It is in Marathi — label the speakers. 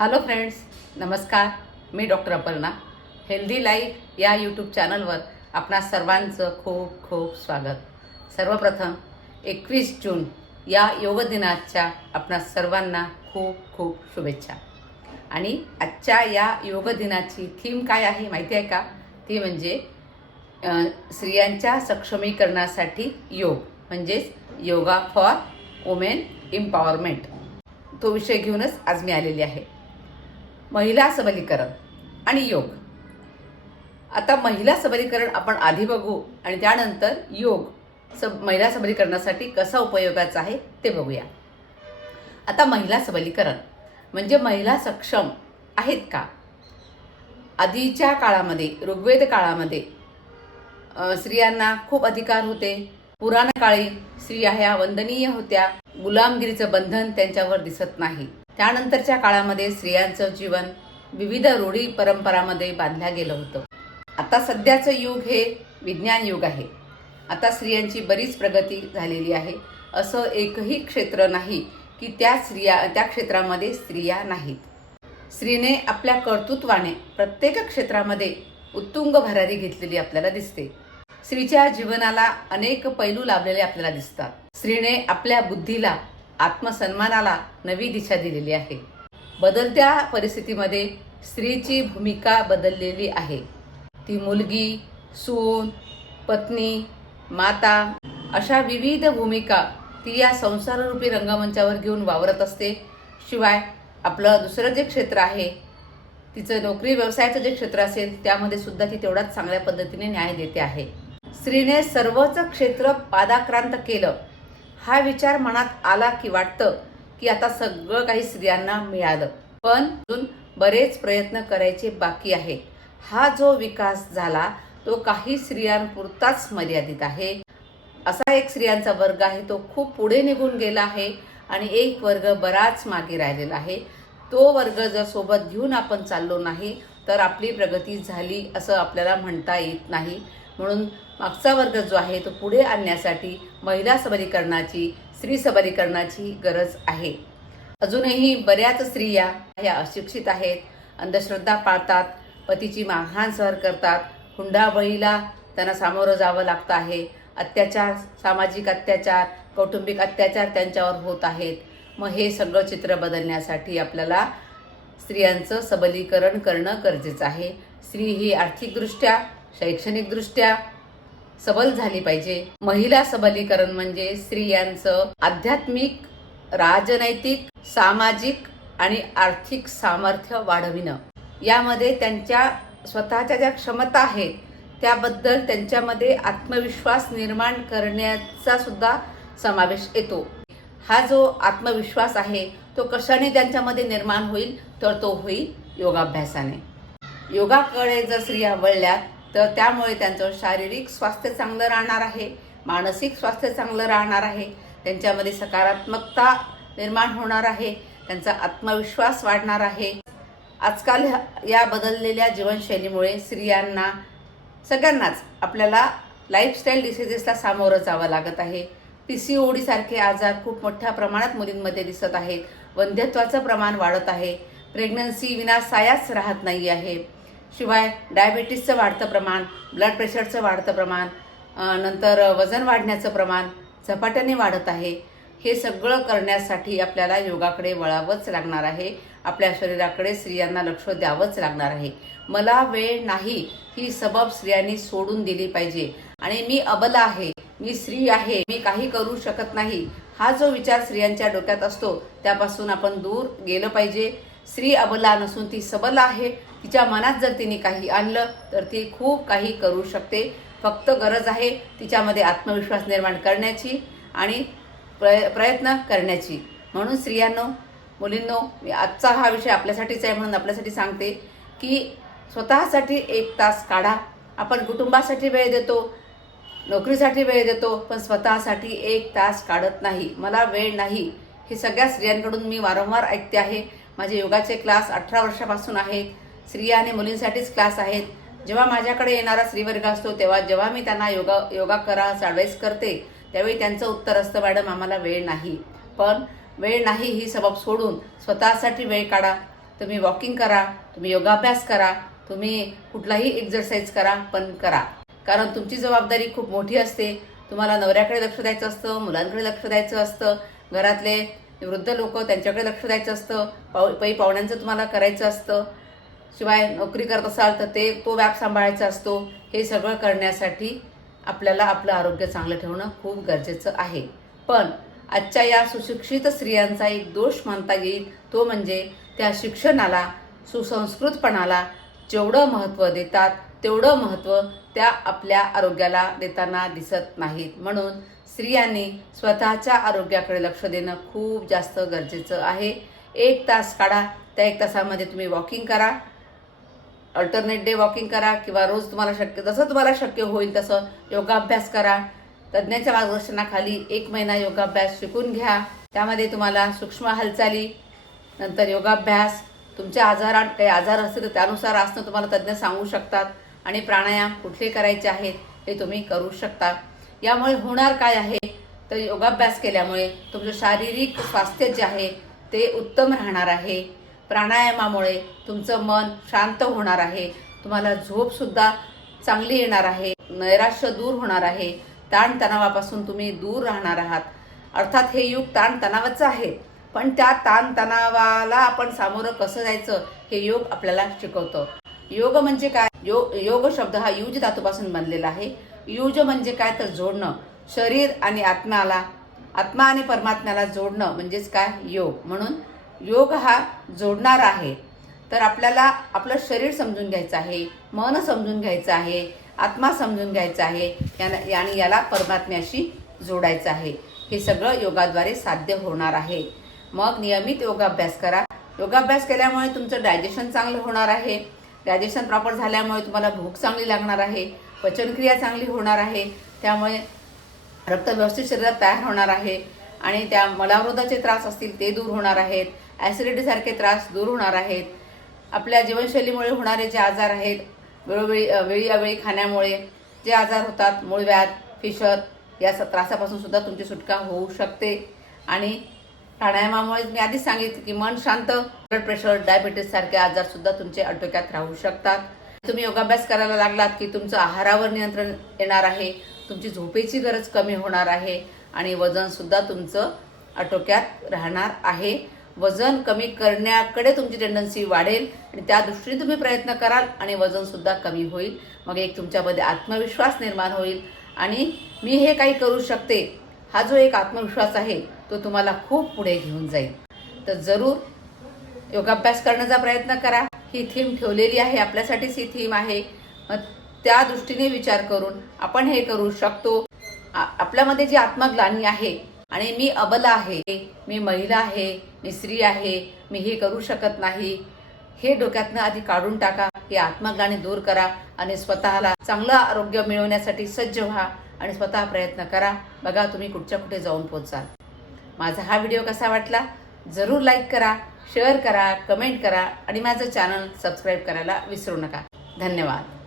Speaker 1: हॅलो फ्रेंड्स नमस्कार. मी डॉक्टर अपर्णा. हेल्दी लाईफ या यूट्यूब चॅनलवर आपणा सर्वांचं खूप खूप स्वागत. सर्वप्रथम एकवीस जून या योग दिनाच्या आपणा सर्वांना खूप खूप शुभेच्छा. आणि आजच्या या योग दिनाची थीम काय आहे माहिती आहे का? ती म्हणजे स्त्रियांच्या सक्षमीकरणासाठी योग म्हणजेच योगा फॉर वुमेन इम्पॉवरमेंट तो विषय घेऊनच आज मी आलेली आहे. महिला सबलीकरण आणि योग. आता महिला सबलीकरण आपण आधी बघू आणि त्यानंतर योग सब महिला सबलीकरणासाठी कसा उपयोगाचा आहे ते बघूया. आता महिला सबलीकरण म्हणजे महिला सक्षम आहेत का? आधीच्या काळामध्ये ऋग्वेद काळामध्ये स्त्रियांना खूप अधिकार होते. पुराण काळी स्त्रिया ह्या वंदनीय होत्या. गुलामगिरीचं बंधन त्यांच्यावर दिसत नाही. त्यानंतरच्या काळामध्ये स्त्रियांचं जीवन विविध रूढी परंपरामध्ये बांधल्या गेलं होतं. आता सध्याचं युग हे विज्ञान युग आहे. आता स्त्रियांची बरीच प्रगती झालेली आहे. असं एकही क्षेत्र नाही की त्या स्त्रिया त्या क्षेत्रामध्ये स्त्रिया नाहीत. स्त्रीने आपल्या कर्तृत्वाने प्रत्येक क्षेत्रामध्ये उत्तुंग भरारी घेतलेली आपल्याला दिसते. स्त्रीच्या जीवनाला अनेक पैलू लाभलेले आपल्याला दिसतात. स्त्रीने आपल्या बुद्धीला आत्मसन्मानाला नवी दिशा दिलेली आहे. बदलत्या परिस्थितीमध्ये स्त्रीची भूमिका बदललेली आहे. ती मुलगी सून पत्नी माता अशा विविध भूमिका ती या संसाररूपी रंगमंचावर घेऊन वावरत असते. शिवाय आपलं दुसरं जे क्षेत्र आहे तिचं नोकरी व्यवसायाचं जे क्षेत्र असेल त्यामध्ये सुद्धा ती तेवढाच चांगल्या पद्धतीने न्याय देते आहे. स्त्रीने सर्वच क्षेत्र पादाक्रांत केलं हा विचार मनात आला की वाटतं की आता सगळं काही स्त्रियांना मिळालं. पण अजून बरेच प्रयत्न करायचे बाकी आहे. हा जो विकास झाला तो काही स्त्रियांपुरताच मर्यादित आहे. असा एक स्त्रियांचा वर्ग आहे तो खूप पुढे निघून गेला आहे आणि एक वर्ग बराच मागे राहिलेला आहे. तो वर्ग जर सोबत घेऊन आपण चाललो नाही तर आपली प्रगती झाली असं आपल्याला म्हणता येत नाही. म्हणून मागचा वर्ग जो आहे तो पुढे आणण्यासाठी महिला सबलीकरणाची स्त्री सबलीकरणाची गरज आहे. अजूनही बऱ्याच स्त्रिया ह्या अशिक्षित आहेत अंधश्रद्धा पाळतात पतीची मारहाण सहर करतात हुंडाबळीला त्यांना सामोरं जावं लागतं आहे अत्याचार सामाजिक अत्याचार कौटुंबिक अत्याचार त्यांच्यावर होत आहेत. मग हे सगळं चित्र बदलण्यासाठी आपल्याला स्त्रियांचं सबलीकरण करणं गरजेचं आहे. स्त्री ही आर्थिकदृष्ट्या शैक्षणिकदृष्ट्या सबल झाली पाहिजे. महिला सबलीकरण म्हणजे स्त्रियांचं आध्यात्मिक राजनैतिक सामाजिक आणि आर्थिक सामर्थ्य वाढविणं. यामध्ये त्यांच्या स्वतःच्या ज्या क्षमता आहेत त्याबद्दल त्यांच्यामध्ये आत्मविश्वास निर्माण करण्याचा सुद्धा समावेश येतो. हा जो आत्मविश्वास आहे तो कशाने त्यांच्यामध्ये निर्माण होईल? तर तो होईल योगाभ्यासाने. योगाकडे जर स्त्रिया वळल्या तर त्यामुळे त्यांचं शारीरिक स्वास्थ्य चांगलं राहणार आहे मानसिक स्वास्थ्य चांगलं राहणार आहे त्यांच्यामध्ये सकारात्मकता निर्माण होणार आहे त्यांचा आत्मविश्वास वाढणार आहे. आजकाल या बदललेल्या जीवनशैलीमुळे स्त्रियांना सगळ्यांनाच आपल्याला लाईफस्टाईल डिसिजेसला सामोरं जावं लागत आहे. पी सी ओ डीसारखे आजार खूप मोठ्या प्रमाणात मुलींमध्ये दिसत आहेत. वंध्यत्वाचं प्रमाण वाढत आहे. प्रेग्नन्सी विना सायाच राहत नाही आहे. शिवाय डायबिटीसचं वाढतं प्रमाण ब्लड प्रेशरचं वाढतं प्रमाण नंतर वजन वाढण्याचं प्रमाण झपाट्याने वाढत आहे. हे सगळं करण्यासाठी आपल्याला योगाकडे वळावंच लागणार आहे. आपल्या शरीराकडे स्त्रियांना लक्ष द्यावंच लागणार आहे. मला वेळ नाही ही सबब स्त्रियांनी सोडून दिली पाहिजे. आणि मी अबला आहे मी स्त्री आहे मी काही करू शकत नाही. हा जो विचार स्त्रियांच्या डोक्यात असतो त्यापासून आपण दूर गेलं पाहिजे. स्त्री अबला नसून ती सबल आहे. तिच्या मनात जर तिने काही आणलं तर ती खूप काही करू शकते. फक्त गरज आहे तिच्यामध्ये आत्मविश्वास निर्माण करण्याची आणि प्रय प्रयत्न करण्याची. म्हणून स्त्रियांनो मुलींनो मी आजचा हा विषय आपल्यासाठीच आहे म्हणून आपल्यासाठी सांगते की स्वतःसाठी एक तास काढा. आपण कुटुंबासाठी वेळ देतो नोकरीसाठी वेळ देतो पण स्वतःसाठी एक तास काढत नाही. मला वेळ नाही. हे सगळ्या स्त्रियांकडून मी वारंवार ऐकते आहे. माझे योगाचे क्लास अठरा वर्षापासून आहेत स्त्रिया आणि मुलींसाठीच क्लास आहेत. जेव्हा माझ्याकडे येणारा स्त्रीवर्ग असतो तेव्हा जेव्हा मी त्यांना योगा योगा करा ॲडवाईस करते त्यावेळी त्यांचं उत्तर असतं मॅडम आम्हाला वेळ नाही. पण वेळ नाही ही सबब सोडून स्वतःसाठी वेळ काढा. तुम्ही वॉकिंग करा तुम्ही योगाभ्यास करा तुम्ही कुठलाही एक्झरसाईज करा पण करा. कारण तुमची जबाबदारी खूप मोठी असते. तुम्हाला नवऱ्याकडे लक्ष द्यायचं असतं मुलांकडे लक्ष द्यायचं असतं. घरातले वृद्ध लोक त्यांच्याकडे लक्ष द्यायचं असतं. पाऊ पै पाहुण्यांचं तुम्हाला करायचं असतं. शिवाय नोकरी करत असाल तर ते तो व्याप सांभाळायचा असतो. हे सगळं करण्यासाठी आपल्याला आपलं आरोग्य चांगलं ठेवणं खूप गरजेचं आहे. पण आजच्या या सुशिक्षित स्त्रियांचा एक दोष मानता येईल. तो म्हणजे त्या शिक्षणाला सुसंस्कृतपणाला जेवढं महत्त्व देतात तेवढं महत्त्व त्या आपल्या आरोग्याला देताना दिसत नाहीत. म्हणून स्त्रियांनी स्वतःच्या आरोग्याकडे लक्ष देणं खूप जास्त गरजेचं आहे. एक तास काढा. त्या एक तासामध्ये तुम्ही वॉकिंग करा. अल्टरनेट डे वॉकिंग करा किंवा रोज तुम्हाला शक्य जसं तुम्हाला शक्य होईल तसं योगाभ्यास करा. तज्ज्ञाच्या मार्गदर्शनाखाली एक महिना योगाभ्यास शिकून घ्या. त्यामध्ये तुम्हाला सूक्ष्म हालचाली नंतर योगाभ्यास तुमच्या आजारात काही आजार असतील तर त्यानुसार आसनं तुम्हाला तज्ज्ञ सांगू शकतात. आणि प्राणायाम कुठले करायचे आहेत हे तुम्ही करू शकता. यामुळे होणार काय आहे? तर योगाभ्यास केल्यामुळे तुमचं शारीरिक स्वास्थ्य जे आहे ते उत्तम राहणार आहे. प्राणायामामुळे तुमचं मन शांत होणार आहे. तुम्हाला झोपसुद्धा चांगली येणार आहे. नैराश्य दूर होणार आहे. ताणतणावापासून तुम्ही दूर राहणार आहात. अर्थात हे युग ताणतणावाचं आहे. पण त्या ताणतणावाला आपण सामोरं कसं जायचं हे योग आपल्याला शिकवतं. योग म्हणजे काय? योग योग शब्द हा युज धातूपासून बनलेला आहे. युज म्हणजे काय? तर जोडणं. शरीर आणि आत्म्याला आत्मा आणि परमात्म्याला जोडणं म्हणजेच काय? योग. म्हणून योग हा जोडणारा आहे. तर आपल्याला आपलं शरीर समजून घ्यायचं आहे मन समजून घ्यायचं आहे आत्मा समजून घ्यायचा आहे याला आणि याला परमात्म्याशी जोडायचं आहे. हे सगळं योगाद्वारे साध्य होणार आहे. मग नियमित योगाभ्यास करा. योगाभ्यास केल्यामुळे तुमचं डायजेशन चांगलं होणार आहे. डायजेशन प्रॉपर झाल्यामुळे तुम्हाला भूक चांगली लागणार आहे पचनक्रिया चांगली होणार आहे त्यामुळे रक्त व्यवस्थित शरीरात तयार होणार आहे आणि त्या मलावरोधाचे त्रास असतील ते दूर होणार आहेत ॲसिडिटीसारखे त्रास दूर होणार आहेत. आपल्या जीवनशैलीमुळे होणारे जे आजार आहेत वेळोवेळी वेळी अवेळी खाण्यामुळे जे आजार होतात मूळव्याध फिशर या स त्रासापासून सुद्धा तुमची सुटका होऊ शकते. आणि प्राणायामामुळे मी आधीच सांगितलं की मन शांत ब्लड प्रेशर डायबिटीस सारखे आजार सुद्धा तुमचे आटोक्यात राहू शकतात. तुम्ही योगाभ्यास करायला लागलात की तुमचं आहारावर नियंत्रण येणार आहे तुमची झोपेची गरज कमी होणार आहे आणि वजनसुद्धा तुमचं आटोक्यात राहणार आहे. वजन कमी करण्याकडे तुमची टेंडन्सी वाढेल आणि त्या दृष्टीने तुम्ही प्रयत्न कराल आणि वजनसुद्धा कमी होईल. मग एक तुमच्यामध्ये आत्मविश्वास निर्माण होईल आणि मी हे काही करू शकते. हा जो एक आत्मविश्वास आहे तो तुम्हाला खूप पुढे घेऊन जाईल. तर जरूर योगाभ्यास करण्याचा प्रयत्न करा. ही थीम ठेवलेली आहे. आपल्यासाठीच ही थीम आहे. मग त्या दृष्टीने विचार करून आपण हे करू शकतो. आपल्यामध्ये जी आत्मग्लानी आहे आणि मी अबला आहे मी महिला आहे मी स्त्री आहे मी हे करू शकत नाही हे डोक्यातनं आधी काढून टाका. हे आत्मग्लानी दूर करा आणि स्वतःला चांगलं आरोग्य मिळवण्यासाठी सज्ज व्हा आणि स्वतः प्रयत्न करा. बघा तुम्ही कुठच्या कुठे जाऊन पोहोचाल माझा हा व्हिडिओ कसा वाटला जरूर लाईक करा शेअर करा कमेंट करा आणि माझं चॅनल सबस्क्राईब करायला विसरू नका. धन्यवाद.